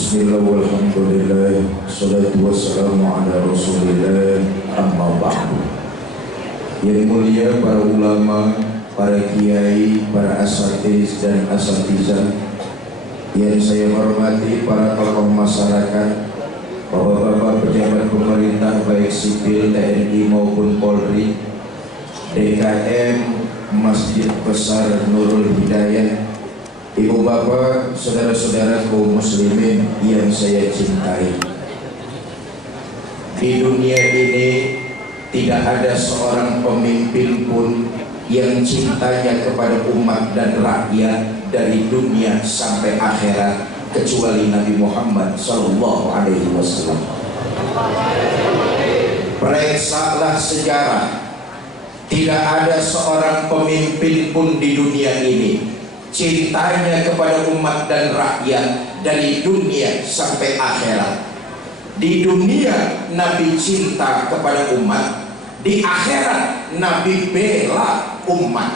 Bismillah walhamdulillah, salatu wassalamu ala rasulillah, amma ba'du. Yang mulia para ulama, para kiai, para asatiz dan asatizah yang saya hormati, para tokoh masyarakat, bapak-bapak pejabat pemerintah baik sipil, TNI maupun Polri, DKM, Masjid Besar Nurul Hidayah, ibu bapak, saudara-saudara kaum muslimin yang saya cintai. Di dunia ini tidak ada seorang pemimpin pun yang cintanya kepada umat dan rakyat dari dunia sampai akhirat kecuali Nabi Muhammad sallallahu alaihi wasallam. Periksalah sejarah, tidak ada seorang pemimpin pun di dunia ini cintanya kepada umat dan rakyat dari dunia sampai akhirat. Di dunia Nabi cinta kepada umat, di akhirat Nabi bela umat.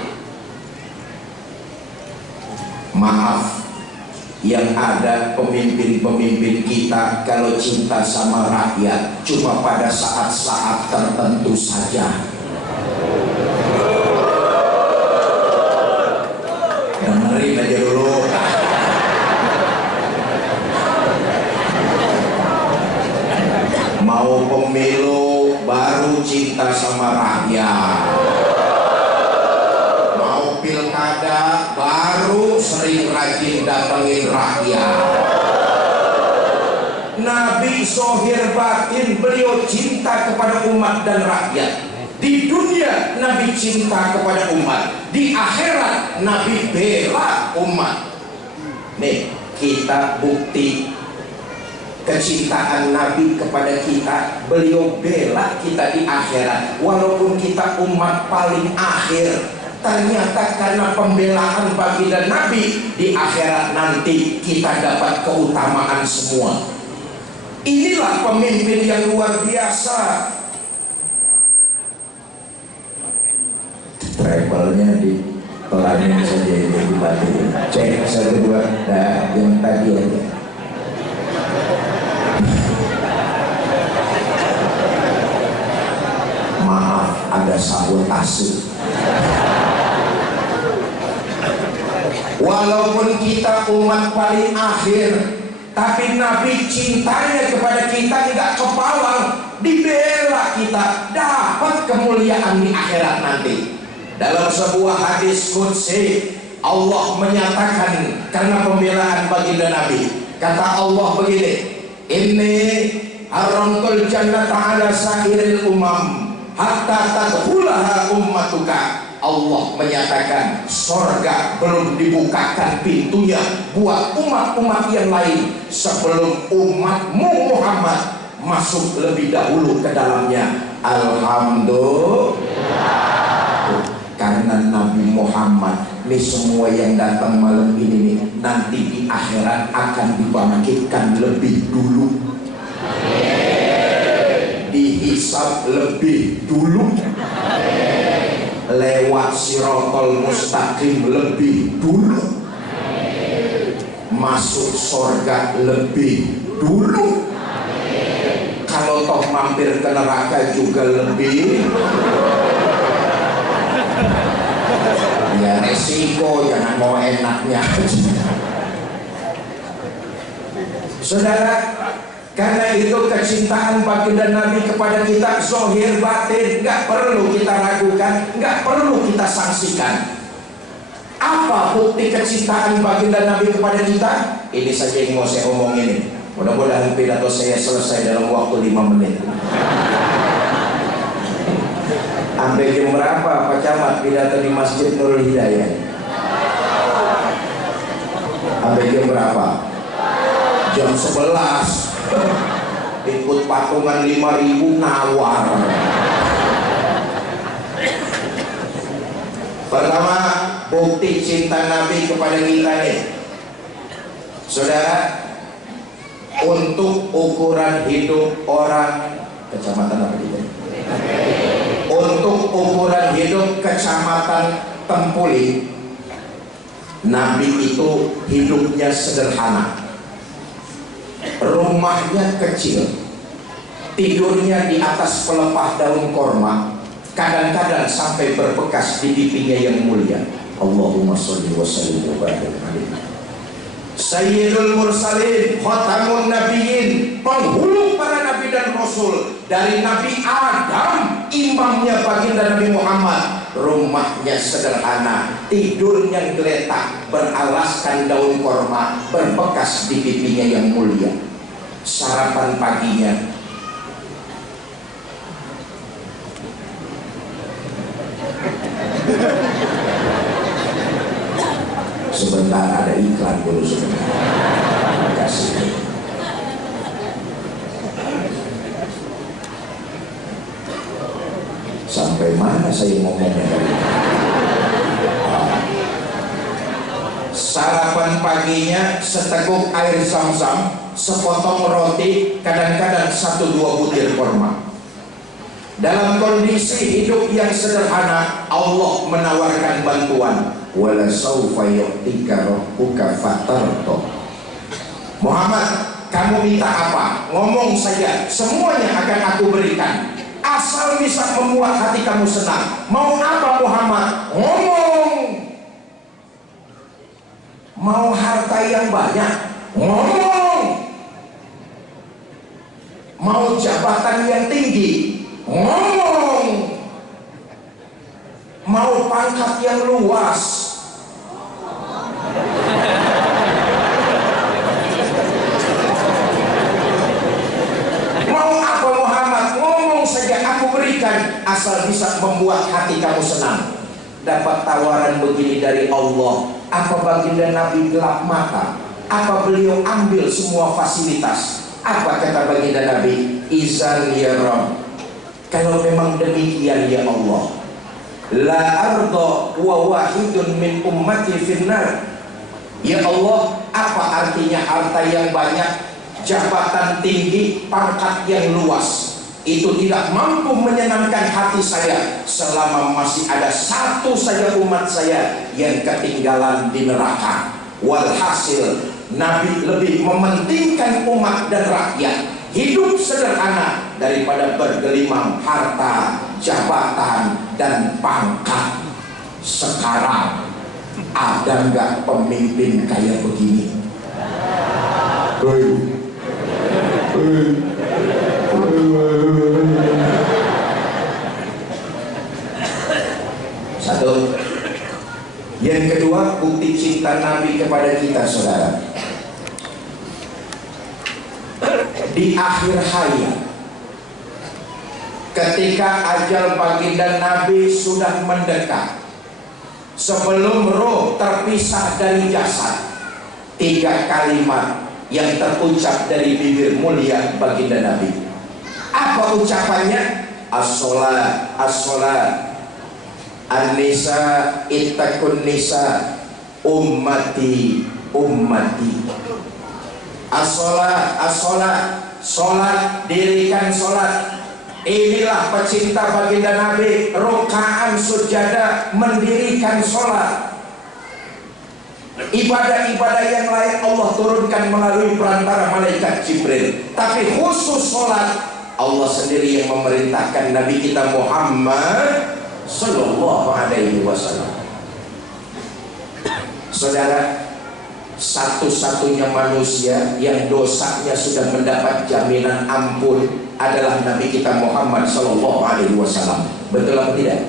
Maaf, yang ada pemimpin-pemimpin kita kalau cinta sama rakyat cuma pada saat-saat tertentu saja. Dengerin aja dulu. Mau pemilu baru cinta sama rakyat, mau pilkada baru sering rajin datengin rakyat. Nabi zahir batin beliau cinta kepada umat dan rakyat. Di dunia Nabi cinta kepada umat, di akhirat Nabi bela umat. Nih, kita bukti kecintaan Nabi kepada kita, beliau bela kita di akhirat. Walaupun kita umat paling akhir, ternyata karena pembelaan baginda Nabi, di akhirat nanti kita dapat keutamaan semua. Inilah pemimpin yang luar biasa. Travelnya di pelanin saja itu dibantu. Cek 1 2, nah yang tadi aja. Maaf, ada sabotase. Walaupun kita umat paling akhir, tapi Nabi cintanya kepada kita tidak kepalang, dibela kita, dapat kemuliaan di akhirat nanti. Dalam sebuah hadis qudsi, Allah menyatakan karena pembelaan baginda Nabi, kata Allah begini, inni haramtul jannata ala sa'iril umam hatta tadkhulaha ummatuka. Allah menyatakan sorga belum dibukakan pintunya buat umat-umat yang lain sebelum umatmu Muhammad masuk lebih dahulu ke dalamnya. Alhamdulillah. Karena Nabi Muhammad, ini semua yang datang malam ini nih, nanti di akhirat akan dibangkitkan lebih dulu, dihisab lebih dulu, lewat Siratal Mustaqim lebih dulu, masuk surga lebih dulu. Kalau toh mampir ke neraka juga lebih. Ya resiko, jangan mau enaknya. Saudara, karena itu kecintaan baginda Nabi kepada kita zahir batin, nggak perlu kita ragukan, nggak perlu kita sanksikan. Apa bukti kecintaan baginda Nabi kepada kita? Ini saja yang mau saya omongin. Mudah-mudahan pidato saya selesai dalam waktu 5 menit. Sampai jam berapa Pak Camat pidato di Masjid Nurul Hidayah? Sampai jam berapa? Jam 11. Ikut patungan 5.000 nawar. Pertama, bukti cinta Nabi kepada kita nih, saudara, untuk ukuran hidup orang kecamatan apa gitu? Untuk ukuran hidup kecamatan Tempuli, Nabi itu hidupnya sederhana. rumahnya kecil, tidurnya di atas pelepah daun korma, kadang-kadang sampai berbekas di pipinya yang mulia. Allahumma sholli wa sallim wa barik alaihi. Sayyidul Mursalin, Khatamun Nabiyyin, penghulu para nabi dan rasul, dari Nabi Adam, imamnya baginda Nabi Muhammad. Rumahnya sederhana, tidurnya geletak, beralaskan daun korma, berbekas di pipinya yang mulia. Sarapan paginya sebentar, ada iklan dulu sebentar. Terima kasih. Sampai mana saya ngomongnya tadi? Sarapan paginya seteguk air zam-zam, sepotong roti, kadang-kadang 1-2 butir kurma. Dalam kondisi hidup yang sederhana, Allah menawarkan bantuan. Wala saufa yu'tika rabbuka fatarda. Muhammad, kamu minta apa? Ngomong saja, semuanya akan aku berikan, asal bisa membuat hati kamu senang. Mau apa Muhammad? Ngomong. Mau harta yang banyak? Ngomong. Mau jabatan yang tinggi? Ngomong. Mau pangkat yang luas? Mau apa Muhammad? Ngomong saja, aku berikan, asal bisa membuat hati kamu senang. Dapat tawaran begini dari Allah, apa baginda Nabi gelap mata? Apa beliau ambil semua fasilitas? Apa kata baginda Nabi? Izan ya Rabb, kalau memang demikian ya Allah, la arda wa wahidun min ummati finnar. Ya Allah, apa artinya harta yang banyak, jabatan tinggi, pangkat yang luas? Itu tidak mampu menyenangkan hati saya selama masih ada satu saja umat saya yang ketinggalan di neraka. Walhasil, Nabi lebih mementingkan umat dan rakyat, hidup sederhana daripada bergelimang harta, jabatan, dan pangkat. Sekarang ada nggak pemimpin kayak begini? Satu. Yang kedua, bukti cinta Nabi kepada kita, saudara. Di akhir hayat, ketika ajal baginda Nabi sudah mendekat, sebelum roh terpisah dari jasad, 3 kalimat yang terucap dari bibir mulia baginda Nabi. Apa ucapannya? As-sholat, as-sholat, an-nisa, ittaqun nisa, ummati, ummati. As-sholat, as-sholat, sholat, dirikan sholat. Inilah pecinta baginda Nabi, rokaan sujada, mendirikan sholat. Ibadah-ibadah yang lain Allah turunkan melalui perantara malaikat Jibril, tapi khusus sholat Allah sendiri yang memerintahkan Nabi kita Muhammad Sallallahu Alaihi Wasallam. Saudara, satu-satunya manusia yang dosanya sudah mendapat jaminan ampun adalah Nabi kita Muhammad Sallallahu Alaihi Wasallam. Betul atau tidak?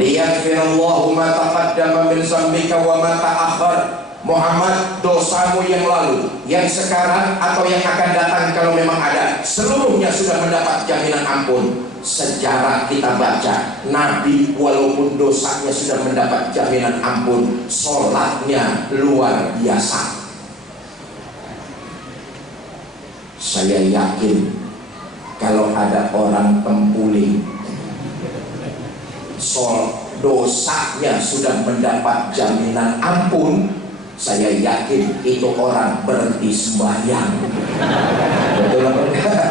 Liyaghfirallahu ma taqaddama min dzambika wa ma ta'akhkhar. Muhammad, dosamu yang lalu, yang sekarang, atau yang akan datang kalau memang ada, seluruhnya sudah mendapat jaminan ampun. Sejarah kita baca, Nabi walaupun dosanya sudah mendapat jaminan ampun, sholatnya luar biasa. Saya yakin kalau ada orang tempuling, dosanya sudah mendapat jaminan ampun, saya yakin itu orang berhenti sembahyang. Betul apa enggak?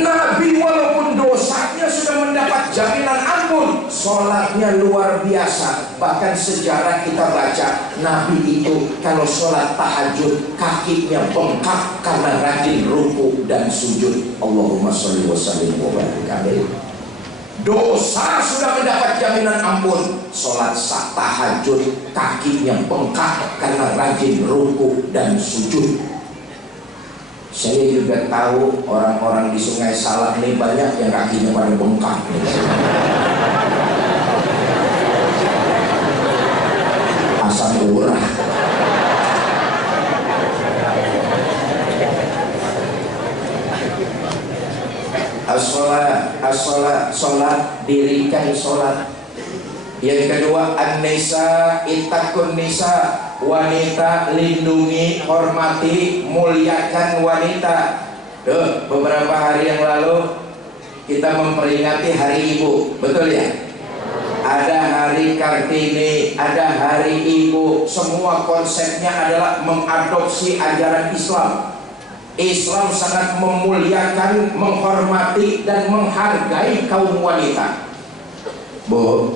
Nabi walaupun dosanya sudah mendapat jaminan ampun, sholatnya luar biasa. Bahkan sejarah kita baca, Nabi itu kalau sholat tahajud kakinya bengkak karena rajin ruku dan sujud. Allahumma sholli wa sallim wa barik alaihi. Dosa sudah mendapat jaminan ampun, sholat tahajud kakinya bengkak karena rajin ruku dan sujud. Saya juga tahu orang-orang di Sungai Salak ini banyak yang kakinya pada bengkak. Asam urat. As-sholat, sholat, dirikan sholat. Yang kedua, an-nisa, ittaqun nisa, wanita lindungi, hormati, muliakan wanita. Beberapa hari yang lalu kita memperingati Hari Ibu, betul ya? Ada Hari Kartini, ada Hari Ibu. Semua konsepnya adalah mengadopsi ajaran Islam. Islam sangat memuliakan, menghormati, dan menghargai kaum wanita. Bu,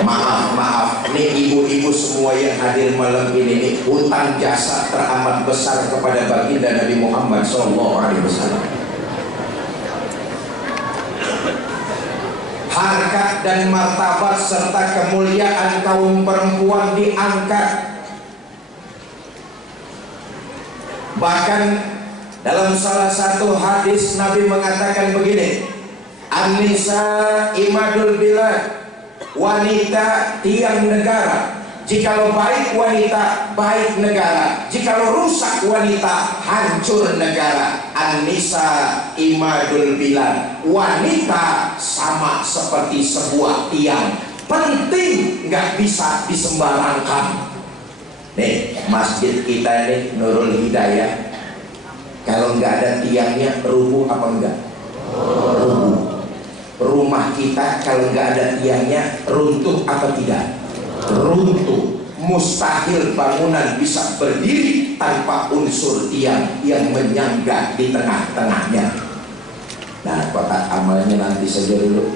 maaf, ini ibu-ibu semua yang hadir malam ini, hutang jasa teramat besar kepada baginda Nabi Muhammad SAW. Harkat dan martabat serta kemuliaan kaum perempuan diangkat. Bahkan dalam salah satu hadis Nabi mengatakan begini, an-nisa imadul bilad, wanita tiang negara. Jikalau baik wanita, baik negara. Jikalau rusak wanita, hancur negara. An-nisa imadul bilad, wanita sama seperti sebuah tiang, penting, nggak bisa disembarangkan. Nih, masjid kita ini Nurul Hidayah, kalau nggak ada tiangnya rubuh apa enggak? Rubuh. Rumah kita kalau nggak ada tiangnya runtuh apa tidak? Runtuh. Mustahil bangunan bisa berdiri tanpa unsur tiang yang menyangga di tengah-tengahnya. Nah, kotak amalnya nanti saja dulu.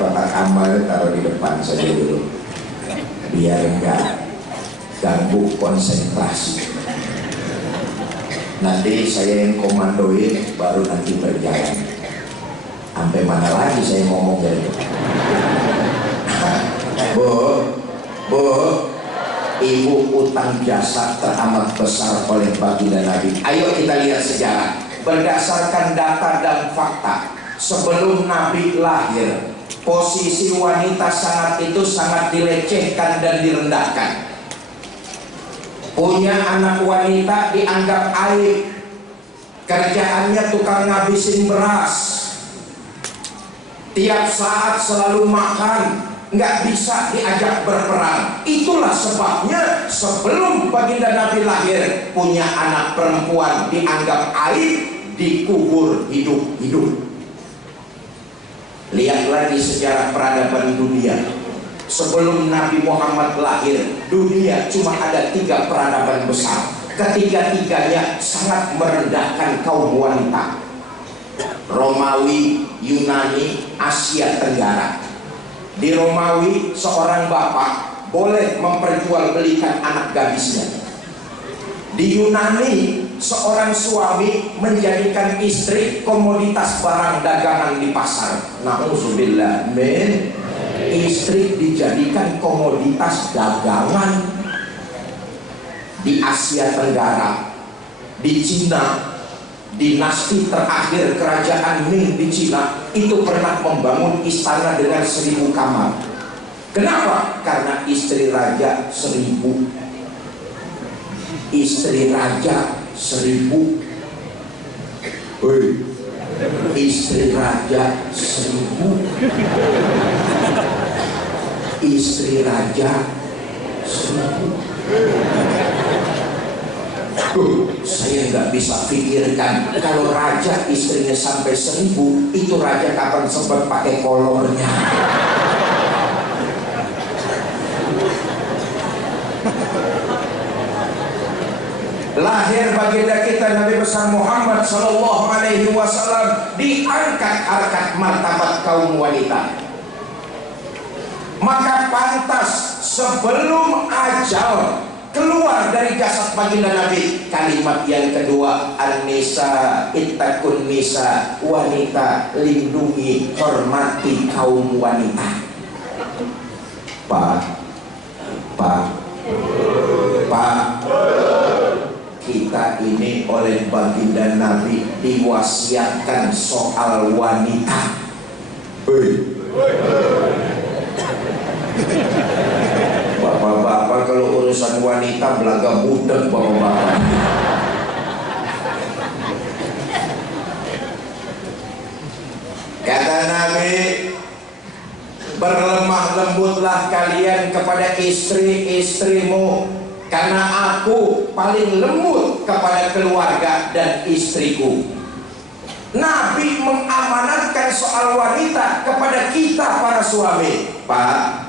Kotak amal taruh di depan saja dulu, biar enggak ganggu konsentrasi. Nanti saya yang komandoin, baru nanti berjalan. Sampai mana lagi saya ngomong dari itu? Bu, ibu utang jasa teramat besar oleh baginda Nabi. Ayo kita lihat sejarah. Berdasarkan data dan fakta, sebelum Nabi lahir, posisi wanita sangat dilecehkan dan direndahkan. Punya anak wanita dianggap aib. Kerjaannya tukang ngabisin beras, tiap saat selalu makan, nggak bisa diajak berperang. Itulah sebabnya sebelum baginda Nabi lahir, punya anak perempuan dianggap aib, dikubur hidup-hidup. Lihat lagi sejarah peradaban dunia. Sebelum Nabi Muhammad lahir, dunia cuma ada 3 peradaban besar. Ketiga-tiganya sangat merendahkan kaum wanita. Romawi, Yunani, Asia Tenggara. Di Romawi, seorang bapak boleh memperjualbelikan anak gadisnya. Di Yunani, seorang suami menjadikan istri komoditas barang dagangan di pasar. Na'udzubillah min, istri dijadikan komoditas dagangan. Di Asia Tenggara, di Cina, dinasti terakhir kerajaan Ming di Cina itu pernah membangun istana dengan 1000 kamar. Kenapa? Karena istri raja 1000. Istri raja 1000. Hei, istri raja 1000. Istri raja 1000. Saya nggak bisa pikirkan kalau raja istrinya sampai 1000, itu raja kapan sempat pakai kolornya? Lahir baginda kita Nabi besar Muhammad sallallahu alaihi wasallam, diangkat harkat martabat kaum wanita. Maka pantas sebelum ajal keluar dari jasad baginda Nabi, kalimat yang kedua, an-nisa ittaqun nisa, wanita lindungi hormati kaum wanita. Pak, kita ini oleh baginda Nabi diwasiatkan soal wanita. Bapak-bapak kalau urusan wanita belaga budek bapak-bapak. Kata Nabi, berlemah lembutlah kalian kepada istri-istrimu, karena aku paling lembut kepada keluarga dan istriku. Nabi mengamanatkan soal wanita kepada kita para suami. Pak,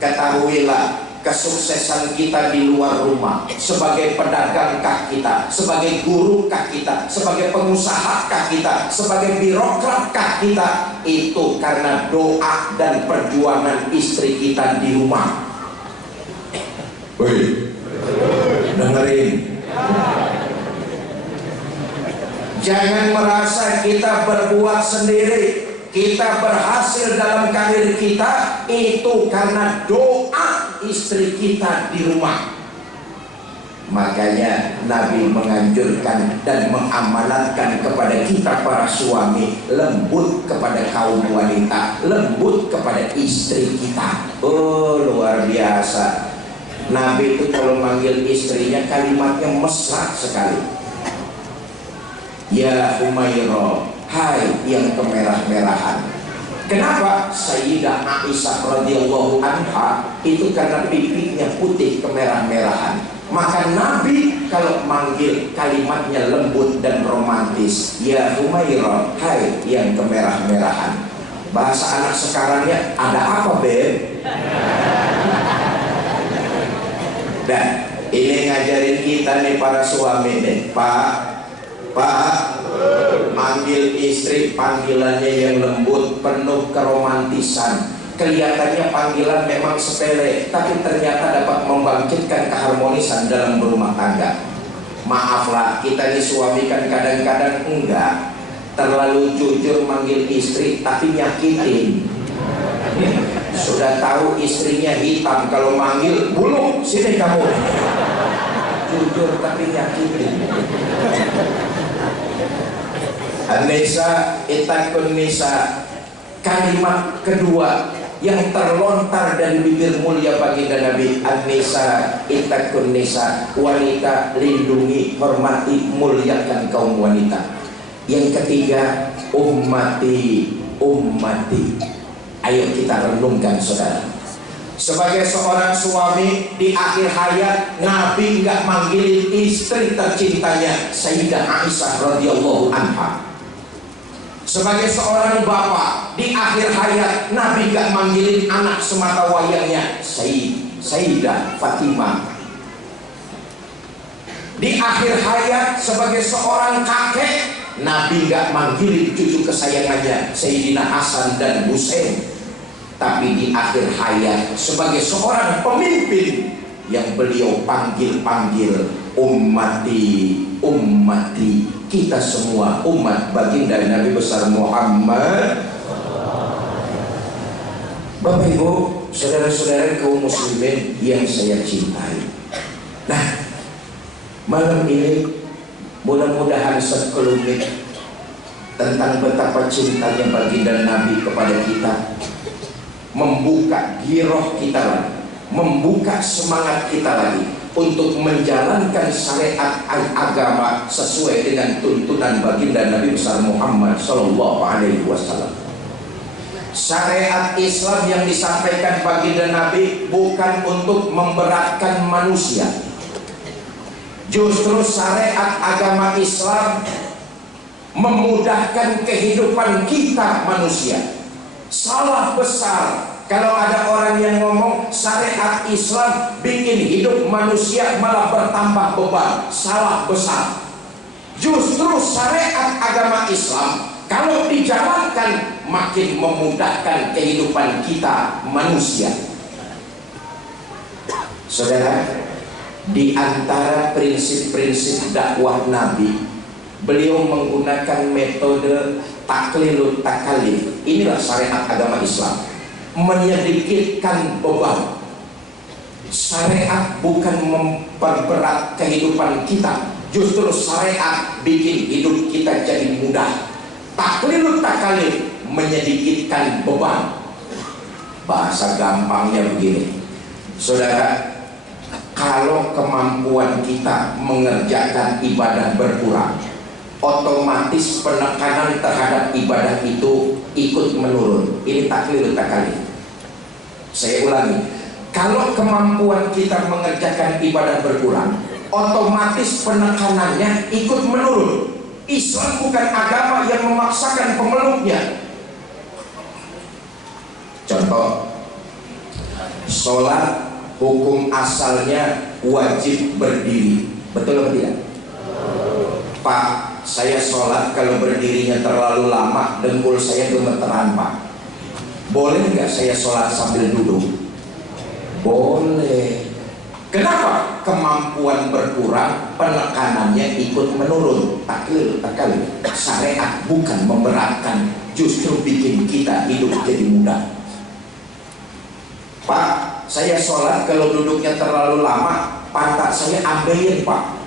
ketahuilah kesuksesan kita di luar rumah, sebagai pedagangkah kita, sebagai gurukah kita, sebagai pengusahakah kita, sebagai birokratkah kita, itu karena doa dan perjuangan istri kita di rumah. Dengerin, jangan merasa kita berbuat sendiri, kita berhasil dalam karir kita, itu karena doa istri kita di rumah. Makanya Nabi menganjurkan dan mengamanatkan kepada kita para suami, lembut kepada kaum wanita, lembut kepada istri kita. Oh, luar biasa. Nabi itu kalau manggil istrinya kalimatnya mesra sekali. Ya Humairah, hai yang kemerah-merahan. Kenapa? Sayyidah Aisyah radhiyallahu anha itu karena pipinya putih kemerah-merahan. Maka Nabi kalau manggil kalimatnya lembut dan romantis. Ya Humairah, hai yang kemerah-merahan. Bahasa anak sekarangnya, ada apa Beb? Dan ini ngajarin kita nih para suami nih, Pak, manggil istri panggilannya yang lembut, penuh keromantisan. Kelihatannya panggilan memang sepele, tapi ternyata dapat membangkitkan keharmonisan dalam berumah tangga. Maaflah, kita ini suami kan kadang-kadang enggak terlalu jujur manggil istri, tapi nyakitin. Sudah tahu istrinya hitam, kalau manggil bulu, sini kamu. Jujur tapi nyakitin. An-nisa ittaqun nisa, kalimat kedua yang terlontar dari bibir mulia baginda Nabi. An-nisa ittaqun nisa, wanita lindungi, hormati, muliakan kaum wanita. Yang ketiga, ummati. Ayo kita renungkan saudara. Sebagai seorang suami di akhir hayat, Nabi nggak manggilin istri tercintanya Sayyidah Aisyah radhiyallahu anha. Sebagai seorang bapak di akhir hayat, Nabi nggak manggilin anak semata wayangnya Sayyidah Fatimah. Di akhir hayat sebagai seorang kakek, Nabi nggak manggilin cucu kesayangannya Sayyidina Hasan dan Husain. Tapi di akhir hayat sebagai seorang pemimpin yang beliau panggil ummati. Kita semua umat baginda Nabi besar Muhammad. Bapak Ibu, saudara-saudara kaum muslimin yang saya cintai. Nah, malam ini mudah-mudahan sekelumit tentang betapa cintanya baginda Nabi kepada kita membuka giroh kita lagi, membuka semangat kita lagi untuk menjalankan syariat agama sesuai dengan tuntunan baginda Nabi besar Muhammad sallallahu alaihi wasallam. Syariat Islam yang disampaikan baginda Nabi bukan untuk memberatkan manusia. Justru syariat agama Islam memudahkan kehidupan kita manusia. Salah besar Kalau ada orang yang ngomong syariat Islam bikin hidup manusia malah bertambah beban, salah besar. Justru syariat agama Islam kalau dijalankan makin memudahkan kehidupan kita manusia. Saudara, di antara prinsip-prinsip dakwah Nabi, beliau menggunakan metode taklilut takalif. Inilah syariat agama Islam, menyedikitkan beban. Syariat bukan memperberat kehidupan kita, justru syariat bikin hidup kita jadi mudah. Taklilut takalif, menyedikitkan beban. Bahasa gampangnya begini, saudara, kalau kemampuan kita mengerjakan ibadah berkurang, otomatis penekanan terhadap ibadah itu ikut menurun. Ini taklilut takalif. Saya ulangi, kalau kemampuan kita mengerjakan ibadah berkurang, otomatis penekanannya ikut menurun. Islam bukan agama yang memaksakan pemeluknya. Contoh, sholat hukum asalnya wajib berdiri, betul atau tidak? Pak, saya sholat kalau berdirinya terlalu lama, dengkul saya gemeteran Pak. Boleh nggak saya sholat sambil duduk? Boleh. Kenapa? Kemampuan berkurang, penekanannya ikut menurun. Taklil, syariat bukan memberatkan, justru bikin kita hidup jadi mudah. Pak, saya sholat kalau duduknya terlalu lama, pantat saya ambeien Pak.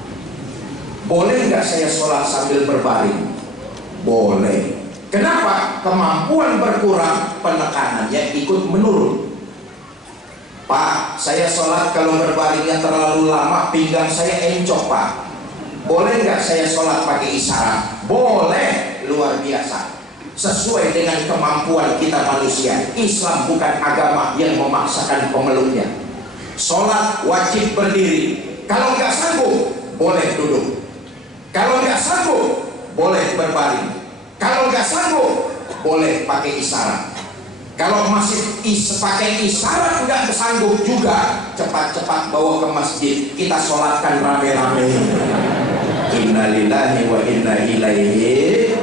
Boleh nggak saya sholat sambil berbaring? Boleh. Kenapa? Kemampuan berkurang, penekanannya ikut menurun. Pak, saya sholat kalau berbaringnya terlalu lama, pinggang saya encok Pak. Boleh nggak saya sholat pakai isyarat? Boleh. Luar biasa. Sesuai dengan kemampuan kita manusia. Islam bukan agama yang memaksakan pemeluknya. Sholat wajib berdiri. Kalau nggak sanggup, boleh duduk. Kalau nggak sanggup, boleh berbaring. Kalau nggak sanggup, boleh pakai isyarat. Kalau masih pakai isyarat nggak sanggup juga, cepat-cepat bawa ke masjid, kita sholatkan rame-rame. Innalillahi wa inna ilaihi.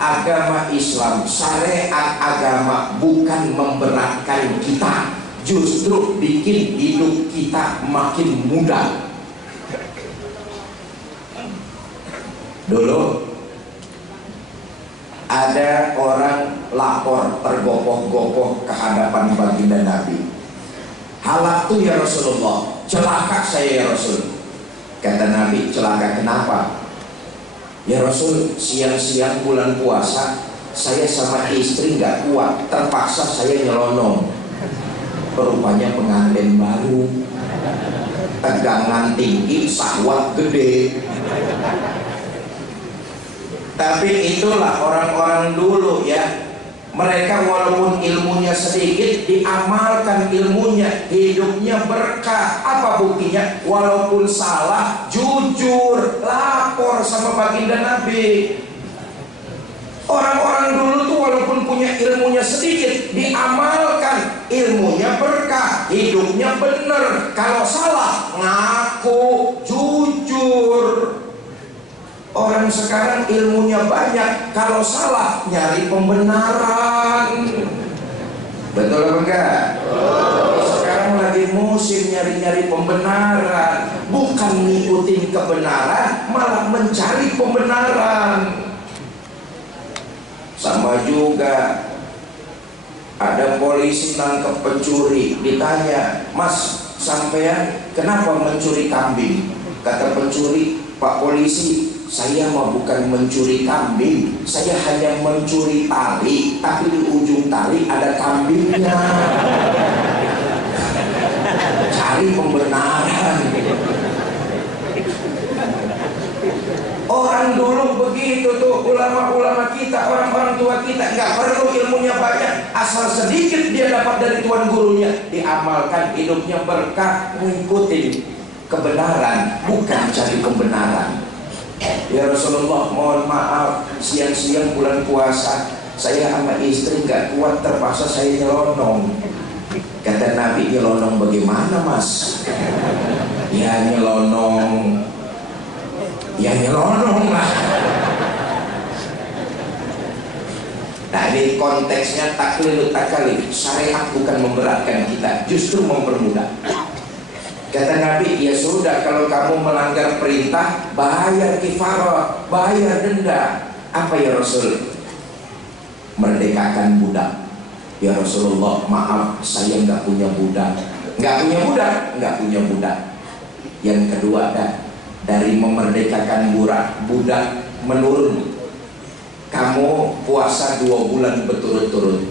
Agama Islam, syariat agama bukan memberatkan kita, justru bikin hidup kita makin mudah. Dulu ada orang lapor tergopoh-gopoh ke hadapan baginda Nabi. Halaktu ya Rasulullah, celaka saya ya Rasul. Kata Nabi, celaka kenapa? Ya Rasul, siang-siang bulan puasa saya sama istri nggak kuat, terpaksa saya nyelonong. Rupanya pengantin baru, tegangan tinggi, syahwat gede. Tapi itulah orang-orang dulu ya. Mereka walaupun ilmunya sedikit, diamalkan ilmunya, hidupnya berkah. Apa buktinya? Walaupun salah, jujur, lapor sama baginda Nabi. Orang-orang dulu tuh walaupun punya ilmunya sedikit, diamalkan, ilmunya berkah, hidupnya benar. Kalau salah, ngaku, jujur. Orang sekarang ilmunya banyak, kalau salah nyari pembenaran. Betul apa enggak? Sekarang lagi musim nyari-nyari pembenaran, bukan ngikutin kebenaran, malah mencari pembenaran. Sama juga ada polisi nangkep pencuri, ditanya, Mas, sampean kenapa mencuri kambing? Kata pencuri, Pak polisi, saya mah bukan mencuri kambing, saya hanya mencuri tali, tapi di ujung tali ada kambingnya. Cari pembenaran. Orang dulu begitu tuh, ulama-ulama kita, orang-orang tua kita, nggak perlu ilmunya banyak, asal sedikit dia dapat dari tuan gurunya, diamalkan, hidupnya berkah, mengikuti kebenaran, bukan cari pembenaran. Ya Rasulullah, mohon maaf, siang-siang bulan puasa saya sama istri nggak kuat, terpaksa saya nyelonong. Kata Nabi, nyelonong bagaimana mas? Ya nyelonong, ya nyelonong lah. Nah ini konteksnya taklil takalif. Syariat bukan memberatkan kita, justru mempermudah. Kata Nabi, ya sudah, kalau kamu melanggar perintah, bayar kifarah, bayar denda. Apa ya Rasul? Merdekakan budak. Ya Rasulullah, maaf, saya nggak punya budak. Nggak punya budak? Nggak punya budak. Yang kedua, dari memerdekakan budak menurun. Kamu puasa 2 bulan berturut-turut.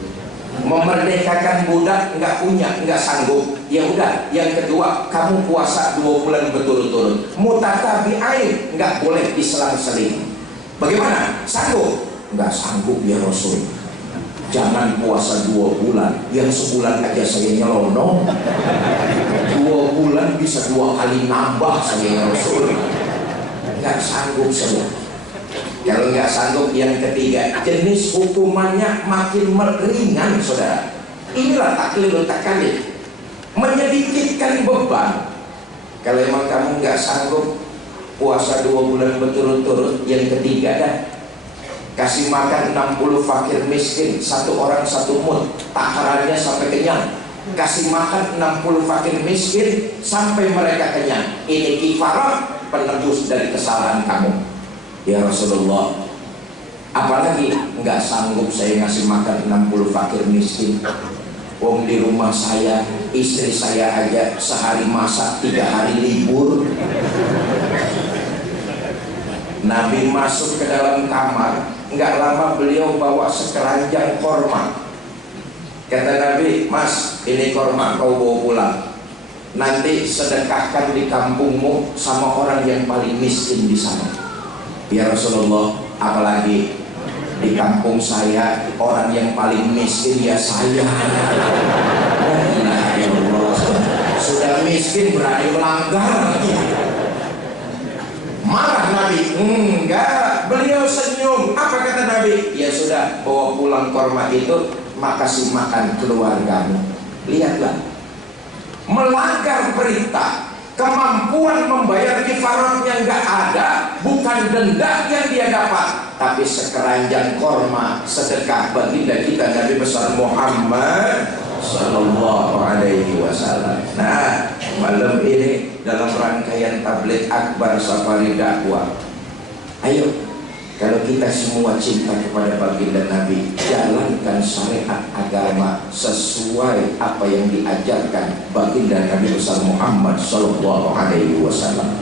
Memerdekakan budak nggak punya, nggak sanggup. Ya udah, yang kedua, kamu puasa 2 bulan berturut-turut. Mutatabi'ain, nggak boleh diselang-seling. Bagaimana? Sanggup? Nggak sanggup ya Rasul. Jangan puasa 2 bulan, yang sebulan aja saya nyelonong. 2 bulan bisa 2 kali nambah saya ya Rasul. Nggak sanggup saya. Kalau nggak sanggup, yang ketiga, jenis hukumannya makin meringan, saudara. Inilah taklil takalif, menyedikitkan beban. Kalau emang kamu nggak sanggup puasa 2 bulan berturut-turut, yang ketiga kasih makan 60 fakir miskin, 1 orang 1 mud, takarannya sampai kenyang. Kasih makan 60 fakir miskin sampai mereka kenyang. Ini kifarah, penebus dari kesalahan kamu. Ya Rasulullah, apalagi nggak sanggup saya ngasih makan 60 fakir miskin. Di rumah saya, istri saya aja sehari masak, 3 hari libur. Nabi masuk ke dalam kamar, nggak lama beliau bawa sekeranjang korma. Kata Nabi, mas, ini korma kau bawa pulang. Nanti sedekahkan di kampungmu sama orang yang paling miskin di sana. Ya Rasulullah, apalagi di kampung saya orang yang paling miskin ya saya. Nah, ya Allah, sudah miskin berani melanggar. Marah Nabi? Enggak, beliau senyum. Apa kata Nabi? Ya sudah, bawa pulang korma itu, makasih makan keluargamu. Lihatlah, melanggar perintah, kemampuan membayar kifaratnya nggak ada, bukan denda yang dia dapat, tapi sekeranjang korma sedekah baginda kita Nabi besar Muhammad Sallallahu Alaihi Wasallam. Nah, malam ini dalam rangkaian tabligh akbar safari dakwah, ayo, kalau kita semua cinta kepada baginda Nabi, jalankan syariat agama sesuai apa yang diajarkan baginda Nabi besar Muhammad Sallallahu Alaihi Wasallam.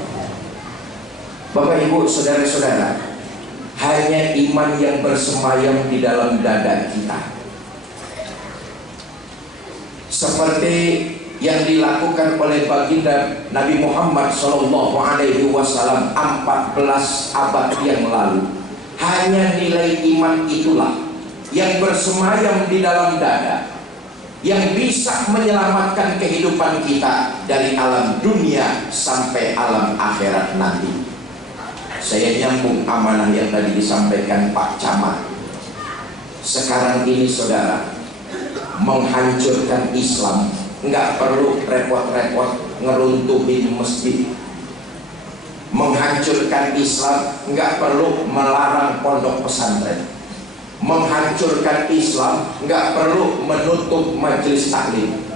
Bapak Ibu saudara-saudara, hanya iman yang bersemayam di dalam dada kita, seperti yang dilakukan oleh baginda Nabi Muhammad Sallallahu Alaihi Wasallam 14 abad yang lalu. Hanya nilai iman itulah yang bersemayam di dalam dada, yang bisa menyelamatkan kehidupan kita dari alam dunia sampai alam akhirat nanti. Saya nyambung amanah yang tadi disampaikan Pak Camat. Sekarang ini saudara, menghancurkan Islam nggak perlu repot-repot ngeruntuhin masjid. Menghancurkan Islam nggak perlu melarang pondok pesantren. Menghancurkan Islam nggak perlu menutup majelis taklim.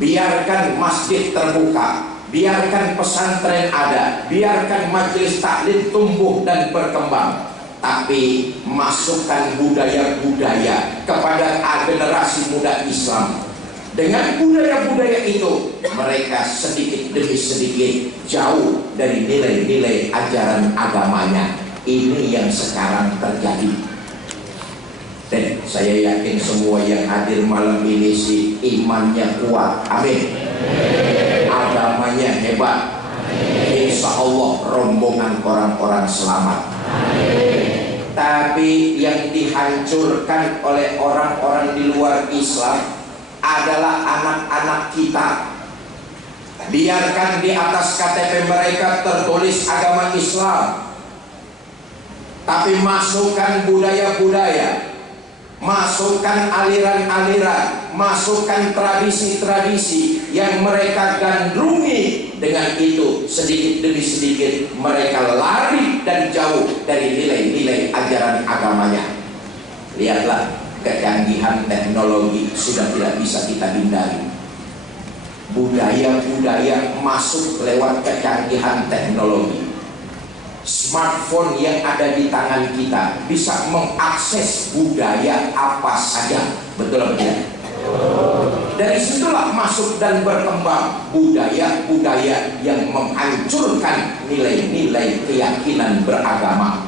Biarkan masjid terbuka, biarkan pesantren ada, biarkan majelis taklim tumbuh dan berkembang, tapi masukkan budaya-budaya kepada generasi muda Islam. Dengan budaya-budaya itu, mereka sedikit demi sedikit jauh dari nilai-nilai ajaran agamanya. Ini yang sekarang terjadi. Dan saya yakin semua yang hadir malam ini sih imannya kuat. Amin. Agamanya hebat. Insya Allah rombongan orang-orang selamat. Tapi yang dihancurkan oleh orang-orang di luar Islam adalah anak-anak kita. Biarkan di atas KTP mereka tertulis agama Islam, Tapi masukkan budaya-budaya, masukkan aliran-aliran, masukkan tradisi-tradisi yang mereka gandrungi. Dengan itu sedikit demi sedikit mereka lari dan jauh dari nilai-nilai ajaran agamanya. Lihatlah, kecanggihan teknologi sudah tidak bisa kita hindari. Budaya-budaya masuk lewat kecanggihan teknologi. Smartphone yang ada di tangan kita bisa mengakses budaya apa saja. Betul apa tidak? Dari situlah masuk dan berkembang budaya-budaya yang menghancurkan nilai-nilai keyakinan beragama.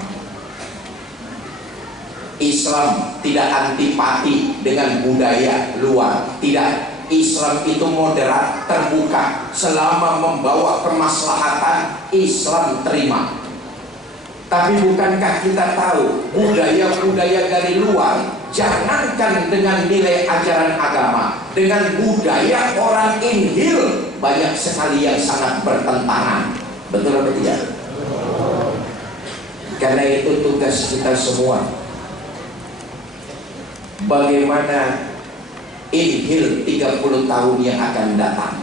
Islam tidak antipati dengan budaya luar, tidak. Islam itu moderat, terbuka. Selama membawa kemaslahatan, Islam terima. Tapi bukankah kita tahu budaya-budaya dari luar, jangankan dengan nilai ajaran agama, dengan budaya orang Injil banyak sekali yang sangat bertentangan. Betul atau tidak? Karena itu tugas kita semua, bagaimana Injil 30 tahun yang akan datang,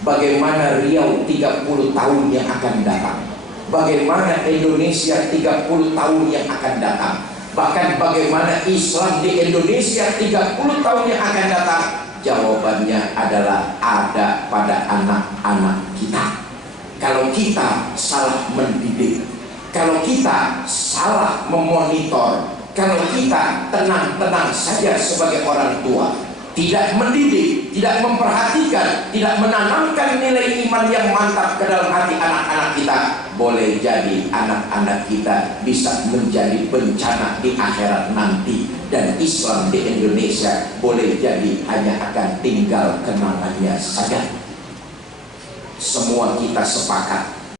bagaimana Riau 30 tahun yang akan datang, bagaimana Indonesia 30 tahun yang akan datang, bahkan bagaimana Islam di Indonesia 30 tahun yang akan datang. Jawabannya adalah ada pada anak-anak kita. Kalau kita salah mendidik, kalau kita salah memonitor, kalau kita tenang-tenang saja sebagai orang tua, tidak mendidik, tidak memperhatikan, tidak menanamkan nilai iman yang mantap ke dalam hati anak-anak kita, boleh jadi anak-anak kita bisa menjadi bencana di akhirat nanti. Dan Islam di Indonesia boleh jadi hanya akan tinggal kenangannya saja. Semua kita sepakat